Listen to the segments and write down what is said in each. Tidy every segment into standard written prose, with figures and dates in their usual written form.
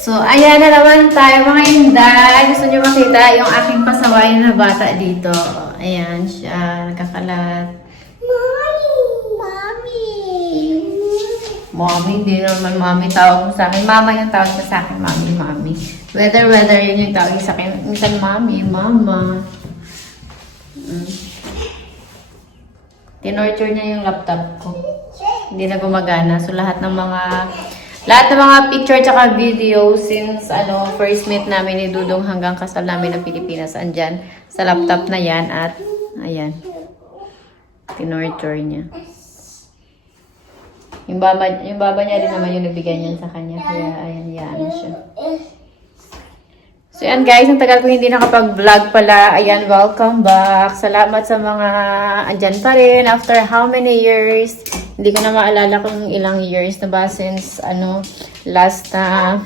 So, ayan na naman tayo mga inday. Gusto nyo makita yung aking pasaway na bata dito. Ayan siya, nagkakalat. Mommy, hindi naman mommy tawag mo sa akin. Mama yung tawag mo sa akin. Mommy. Weather, yun yung tawag sa akin. Minsan mommy, mama. Tinorture niya yung laptop ko. Hindi na gumagana. So, lahat ng mga picture tsaka video since first meet namin ni Dudong hanggang kasal namin ng Pilipinas andyan sa laptop na yan at ayan. Tinorture niya. Yung baba niya rin naman yung nabigay niya sa kanya. Kaya ayan, yan siya. So yan guys, ang tagal ko hindi nakapag-vlog pala. Ayan, welcome back. Salamat sa mga andyan pa rin. After how many years? Hindi ko na maalala kung ilang years na ba since last na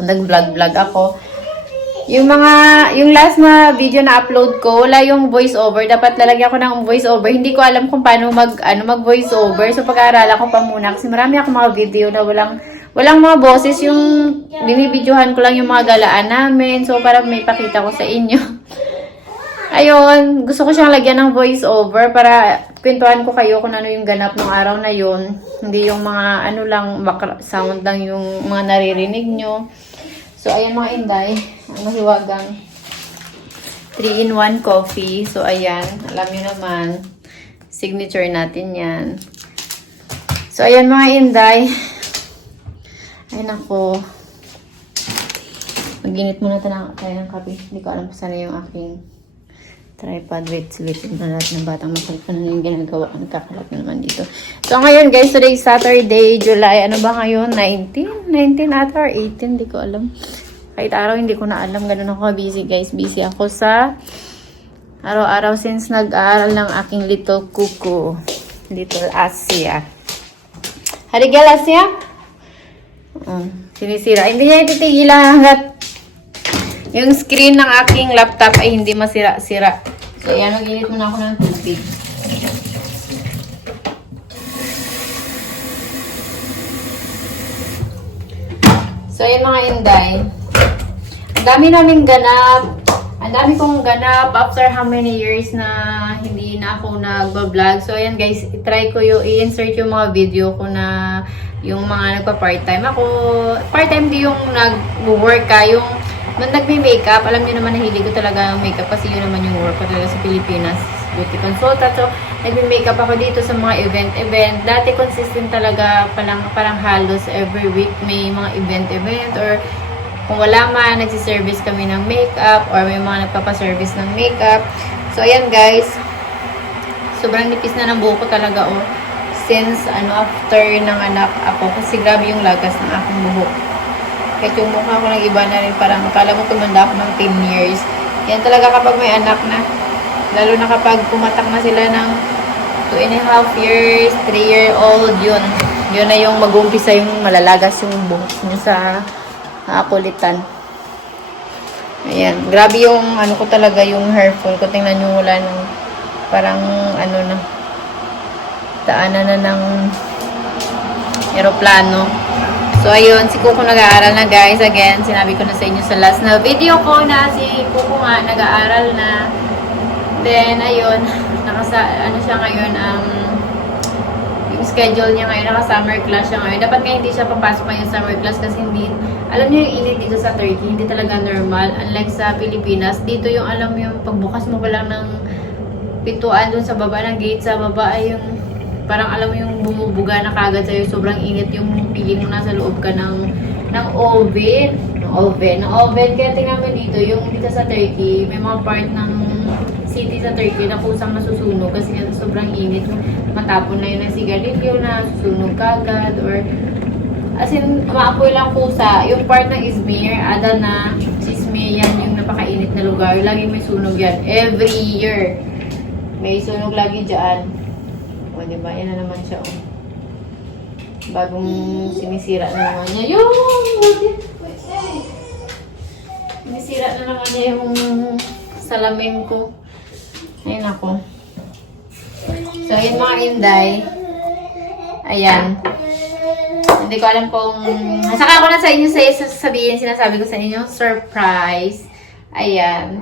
nag-vlog ako. Yung last na video na upload ko, wala yung voice over. Dapat lalagyan ko ng voice over. Hindi ko alam kung paano mag voice over. So pag-aaralan ko pa muna kasi marami akong mga video na walang mga boses. Yung binibidyohan ko lang yung mga galaan namin. So para may pakita ko sa inyo. Ayun, gusto ko siyang lagyan ng voice over para kwentuhan ko kayo kung ano yung ganap ng araw na yun. Hindi yung mga sound lang yung mga naririnig nyo. So, ayan mga inday, ang mahiwagang 3-in-1 coffee. So, ayan, alam nyo naman, signature natin yan. So, ayan mga inday. Ayan ako. Mag-init muna tayo ng kape. Hindi ko alam kung sana yung aking tripod. Wait na lahat ng batang makalpa na yung ginagawa. Nagkakalat na naman dito. So, ngayon guys, today is Saturday, July. Ano ba ngayon? 19 ata or 18? Hindi ko alam. Kahit araw, hindi ko na alam. Ganun ako busy guys. Busy ako sa araw-araw since nag-aaral ng aking little kuko. Little Asia. Harigal Asia? Sinisira. Hindi niya ititigilan hanggat yung screen ng aking laptop ay hindi masira-sira. So, ayan, mag-init muna ako ng tubig. So, ayan mga inday. Ang dami naming ganap. Ang dami kong ganap after how many years na hindi na ako nag-vlog. So, ayan guys, try ko i-insert yung mga video ko na yung mga nagpa-part-time. Ako, part-time di yung nag-work ka, yung nung nagme-makeup, alam niyo naman nahilig ko talaga ang makeup kasi yun naman yung work ko talaga sa Pilipinas, beauty consultant. So, nagme-makeup ako dito sa mga event. Dati consistent talaga, parang halos every week may mga event or kung wala man, nagsiservice kami ng makeup or may mga nagpapaservice ng makeup. So, ayan guys, sobrang nipis na ng buhok ko talaga since after ng anak ako kasi grabe yung lagas ng aking buhok. Kahit yung mukha ko ng iba na rin, parang akala mo tumanda ako ng 10 years. Yan talaga kapag may anak na. Lalo na kapag pumatak na sila ng 2.5 years, 3-year-old, yun. Yun na yung mag-umpisa yung malalagas yung buhok niya sa kulitan. Ayan. Grabe yung ko talaga, yung hair fall ko. Tingnan nyo wala ng parang na daanan na ng aeroplano. So, ayun, si Kuko nag-aaral na guys. Again, sinabi ko na sa inyo sa last na video ko na si Kuko nga nag-aaral na. Then, ayun, siya ngayon, yung schedule niya ngayon, naka-summer class siya ngayon. Dapat nga hindi siya papasok ngayon summer class kasi hindi, alam niyo yung init dito sa Turkey, hindi talaga normal. Unlike sa Pilipinas, dito yung alam yung pagbukas mo pa lang ng pintuan dun sa baba ng gate, sa baba ay yung parang alam mo yung bumubuga na kagad sa'yo, sobrang init yung feeling mo nasa loob ka ng oven. Kaya tingnan mo dito, yung dito sa Turkey, may mga part ng city sa Turkey na kusang nasusunog kasi sobrang init. Matapon na yun ng sigarilyo na susunog kagad or as in, maapoy lang kusa. Yung part ng Izmir, Adana, Izmir, yan yung napakainit na lugar. Lagi may sunog yan. Every year. May sunog lagi dyan. O, diba? Yan na naman siya, bagong sinisira na naman niya. Sinisira na naman niya yung salamin ko. Ayun ako. So, yun mga inday. Ayan. Hindi ko alam kung... Saka ako na sa inyo sasabihin, sinasabi ko sa inyo, surprise. Ayan.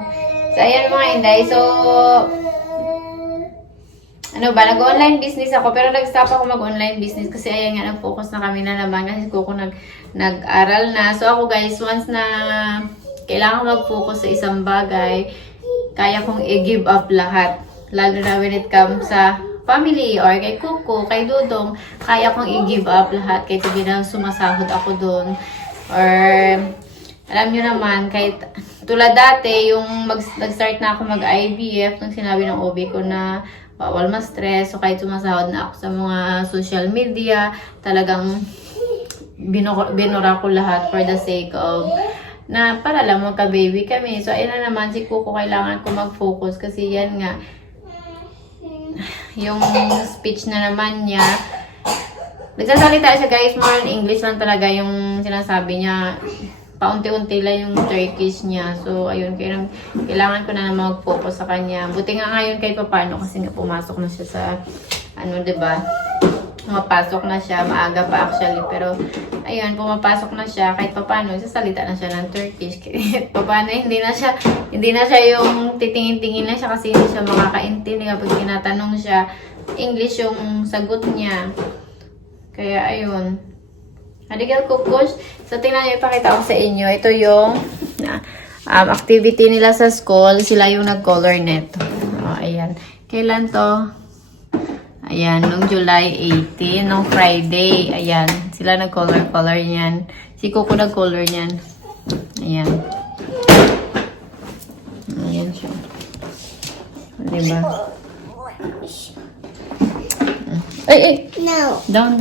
So, ayan mga Inday. So, ano ba, nag-online business ako, pero nag-stop ako mag-online business kasi ayan nga, nag-focus na kami na naman kasi Kuko nag-aral na. So, ako guys, once na kailangan mag-focus sa isang bagay, kaya kong i-give up lahat. Lalo na when it comes sa family or kay Kuko, kay Dudong, kaya kong i-give up lahat kahit sabi na sumasahod ako doon. Or, alam nyo naman, kahit tulad dati, yung nag-start na ako mag-IVF, nung sinabi ng OB ko na bawal ma-stress, so kahit sumasahod na ako sa mga social media, talagang binura ko lahat for the sake of na para lang magka-baby kami. So, ayun na naman, si Kuko kailangan ko mag-focus kasi yan nga, yung speech na naman niya, nagsasalita siya guys, more in English lang talaga yung sinasabi niya. Paunti-unti lang yung Turkish niya. So, ayun, kailangan ko na mag-focus sa kanya. Buti nga ngayon kahit paano kasi nga pumasok na siya sa, ano, diba? Pumapasok na siya, maaga pa actually. Pero, ayun, pumapasok na siya, kahit paano, sasalita na siya ng Turkish. Kahit paano, hindi na siya yung titingin-tingin na siya kasi hindi siya makakaintindi kapag tinatanong siya. English yung sagot niya. Kaya, ayun. Haligal Kukush. So, tingnan nyo, ipakita ko sa inyo. Ito yung activity nila sa school. Sila yung nag-color neto. O, ayan. Kailan to? Ayan, nung July 18, nung Friday. Ayan, sila nag-color niyan. Si Kuko nag-color niyan. Ayan. Ayan siya. Diba? Ay! No. Down.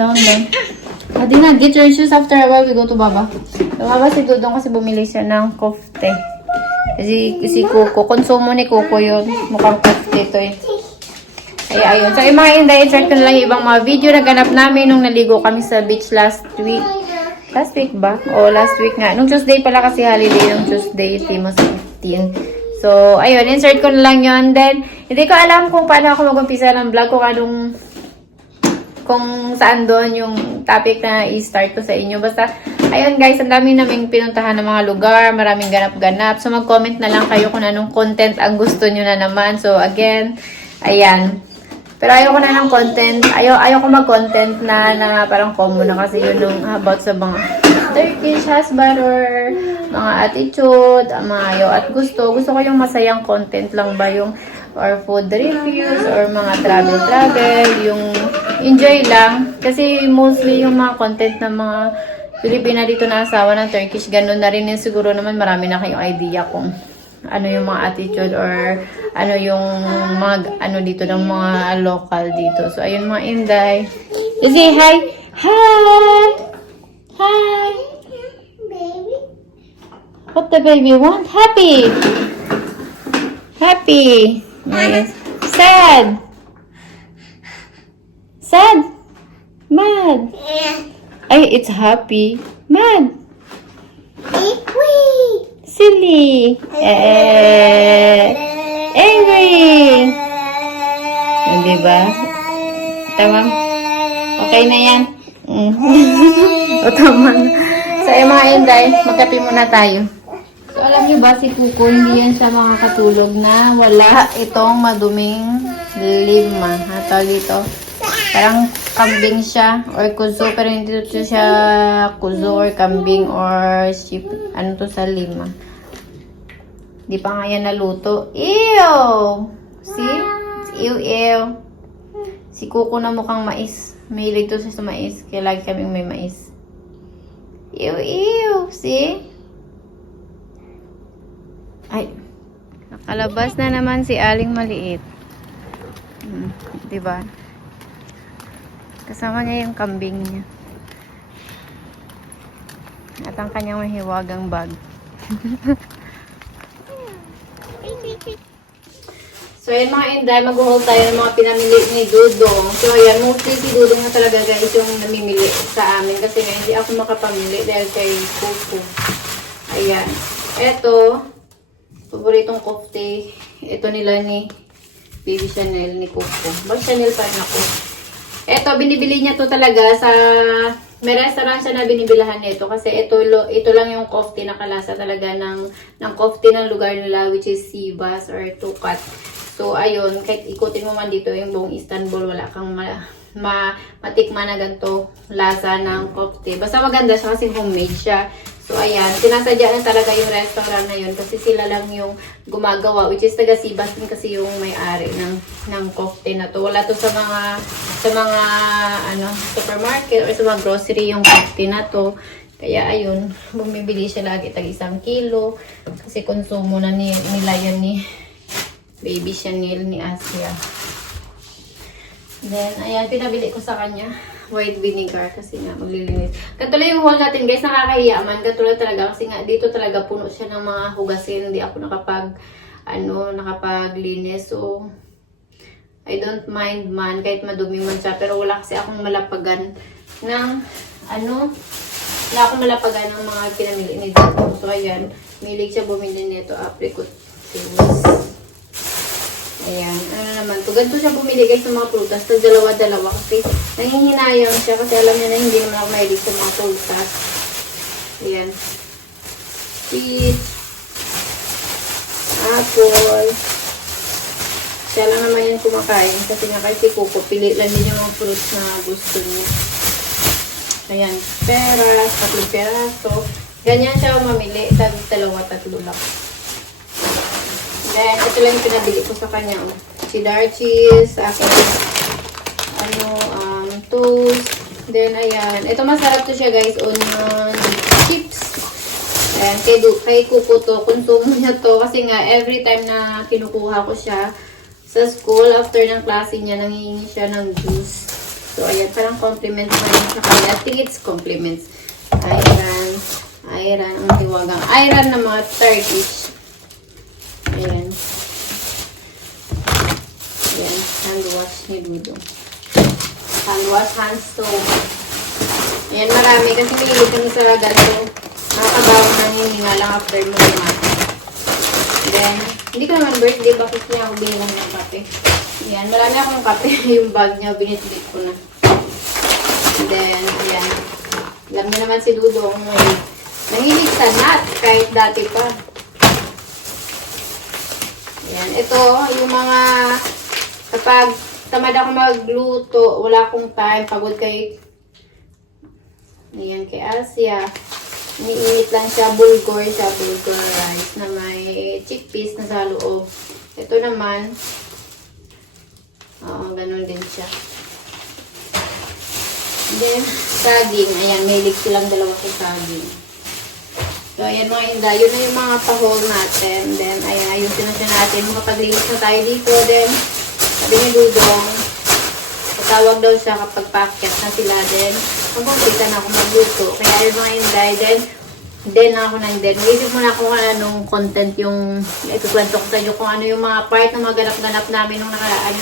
Di na, get your shoes after a while. We go to Baba. Baba si Dudong kasi bumili siya ng kofte. Kasi si Kuko, konsumo ni Kuko yun. Mukhang kofte ito eh. Ay, ayun. So, yung mga Inday, insert ko na lang yung ibang mga video na ganap namin nung naligo kami sa beach last week. Last week ba? O, last week nga. Nung Tuesday pala kasi holiday, nung Tuesday, Timos 15. So, ayun, insert ko na lang yun. Then, hindi ko alam kung paano ako mag-umpisa ng vlog ko kung saan doon yung topic na i-start ko sa inyo. Basta, ayun guys, ang dami naming pinuntahan ng mga lugar, maraming ganap-ganap. So, mag-comment na lang kayo kung anong content ang gusto nyo na naman. So, again, ayan. Pero ayoko na ng content, ayoko mag-content na parang common na kasi yun yung about sa mga Turkish husband or mga attitude, mga ayaw at gusto. Gusto ko yung masayang content lang ba yung or food reviews or mga travel, yung enjoy lang. Kasi mostly yung mga content ng mga Pilipina dito na asawa ng Turkish, ganun na rin yun. Siguro naman marami na kayong idea kung ano yung mga attitude or ano yung mga ano dito ng mga local dito. So, ayun mga Inday. You say hi! Hi! Hi! Baby. What the baby want? Happy! Happy! Yes. Sad! Sad! Mad! Ay, it's happy. Mad! Silly! Angry! Hindi ba? Tama? Okay na yan? O, tama na. So, yung mga Inday, magkape muna tayo. So, alam niyo ba, si Kuko, hindi yan siya makakatulog na wala itong maduming lima. Tawag dito. Parang kambing siya or kuzo, pero hindi to siya kuzo or kambing or sheep. Ano to sa lima. Di pa nga yan naluto. Ew! See? Ew. Si Kuko na mukhang mais. Mahilig to siya sa mais. Kaya lagi kaming may mais. Ew. See? Ay. Nakalabas na naman si Aling Maliit. Diba? Kasama niya yung kambing niya. At ang kanyang mahiwagang bag. So, yan mga Inday, mag-haul tayo ng mga pinamili ni Dudong. So, yan, mostly si Dudong na talaga guys yung namimili sa amin. Kasi nga, hindi ako makapamili dahil kay Kuko. Ayan. Eto, paboritong kofte. Ito nila ni Baby Chanel ni Kuko. Mag Chanel pa rin ako. Eto, binibili niya to talaga sa may restaurant siya na binibilahan nito kasi ito lang yung coffee na kalasa talaga ng coffee ng lugar nila, which is Sivas or Tukat. So, ayun, kahit ikutin mo man dito yung buong Istanbul, wala kang matikman na ganito lasa ng coffee. Basta maganda siya kasi homemade siya. So, ayan, sinasadya na talaga yung restaurant na yun kasi sila lang yung gumagawa, which is taga Sivas din kasi yung may-ari ng coffee na to. Wala to sa mga supermarket or sa mga grocery yung coffee na to. Kaya, ayun, bumibili siya lagi tag 1 kilo kasi konsumo na nila yan ni Baby Chanel ni Asia. Then, ayan, pinabili ko sa kanya white vinegar kasi nga maglilinis. Katulad yung haul natin guys, nakakahiya man. Katulad talaga kasi nga dito talaga puno siya ng mga hugasin. Hindi ako nakapaglinis. So, I don't mind man kahit madumi man siya. Pero wala kasi akong malapagan ng wala akong malapagan ng mga pinamili ni Dito. So, ayan. Milig siya bumili nito. Apricot seeds. Ayan, ano naman to. Ganito siya bumili guys ng mga prutas. So, dalawa-dalawa kasi nangihinayang siya kasi alam niya na hindi naman ako mahilig sa mga prutas. Ayan. Peach. Apple. Siya lang naman yan kumakain kasi nga kahit si Coco, pili lang din yung mga fruits na gusto niya. Ayan. Peras, 3 peraso. Ganyan siya mamili. Sabi 2-3 lang. Then, ito lang yung pinabili ko sa kanya. Oh. Cheddar cheese, toast. Then, ayan. Ito masarap to siya guys. Onion chips. Ayan. Kay Kuko to. Konsumo niya to. Kasi nga, every time na kinukuha ko siya sa school, after ng klase niya, nangihingi siya ng juice. So, ayan. Parang compliments na yun sa kanya. I think it's compliments. Iron. Ang tiwagang. Iron na mga Turkish. Ayan. Ayan. Hand wash ni Dudo. Hand wash, hand soap. Ayan, marami. Kasi nililig kami sa ganito. Nakakabawang na hininga lang after mo lumata. Then, hindi ko naman birthday. Bakit niya ako binilang ng kape? Ayan, marami akong kape. Yung bag niya, binitbit ko na. Then, ayan. Alam niyo naman si Dudo. Nangilig sa nut. Kahit dati pa. Ayan, ito, yung mga, kapag tamad ako magluto, wala akong time, pagod ayan, kay Asia. Iniinit lang siya, bulgur rice na may chickpeas na sa loob. Ito naman, ganun din siya. Then, saging, ayan, may hilig silang dalawa sa saging. So, ayan mga inda, yun na yung mga pa-haul natin. Then, ayan, ayusin na siya natin. Makapaglinis na tayo dito. Then, sabi ni Dudong, tatawag daw siya kapag packet na sila. Then, mag-umpisa na ako magluto. Kaya ayun mga inda, then ako nandun. Isip mo na kung anong content yung ikukwento ko sa inyo. Kung ano yung mga part na mga ganap-ganap namin nung nakaraan.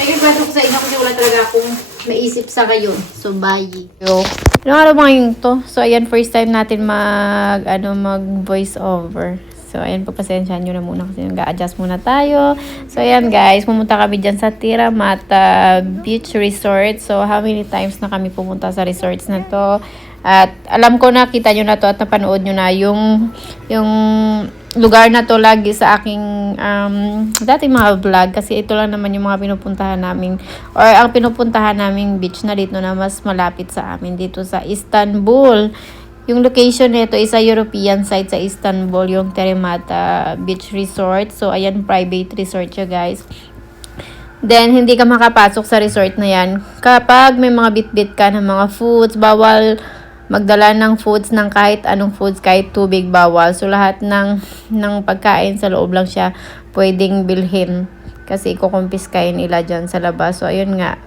Ikukwento ko sa inyo kasi wala talaga akong maisip sa ngayon. So, bye. Ilang araw mga yung to. So, ayan, first time natin mag voice over. So, ayan, pagpasensyahan nyo na muna kasi nag-a-adjust muna tayo. So, ayan guys, pumunta kami dyan sa Tiramata Beach Resort. So, how many times na kami pumunta sa resorts na to. At alam ko nakita nyo na to at napanood nyo na yung lugar na to lagi sa aking dating mga vlog kasi ito lang naman yung mga pinupuntahan namin or ang pinupuntahan naming beach na dito na mas malapit sa amin dito sa Istanbul. Yung location nito is sa European side sa Istanbul, yung Tiramata Beach Resort. So ayan, private resort siya guys. Then, hindi ka makapasok sa resort na yan kapag may mga bit-bit ka ng mga foods. Bawal magdala ng foods ng kahit anong foods, kahit tubig, bawal. So, lahat ng pagkain sa loob lang siya pwedeng bilhin. Kasi kukumpiskain nila dyan sa labas. So, ayun nga.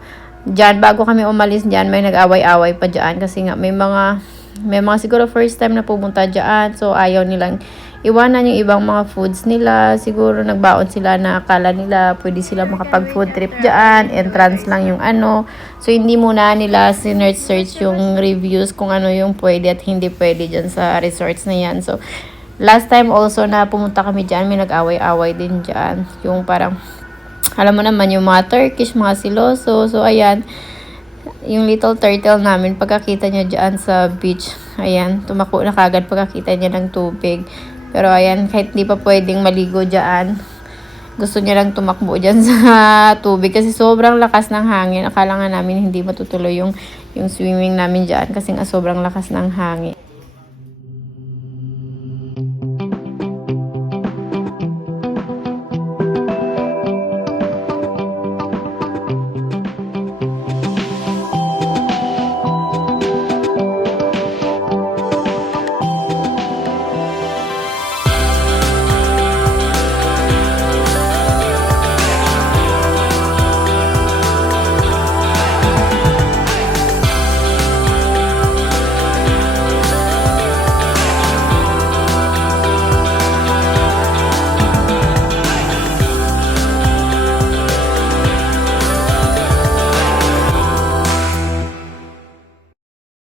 Dyan, bago kami umalis dyan, may nag-away-away pa dyan. Kasi nga, may mga siguro first time na pumunta dyan. So, ayaw nilang iwanan yung ibang mga foods nila. Siguro nagbaon sila na akala nila pwede sila makapag-food trip dyan. Entrance lang yung ano. So, hindi muna nila sinearch yung reviews kung ano yung pwede at hindi pwede dyan sa resorts na yan. So, last time also na pumunta kami dyan, may nag-away-away din dyan. Yung parang, alam mo naman, yung mga Turkish, mga siloso. So, ayan. yung little turtle namin, pagkakita niya dyan sa beach, ayan, tumako na kagad pagkakita niya ng tubig. Pero ayan, kahit hindi pa pwedeng maligo dyan, gusto niya lang tumakbo dyan sa tubig kasi sobrang lakas ng hangin. Akala nga namin hindi matutuloy yung swimming namin dyan kasi nga sobrang lakas ng hangin.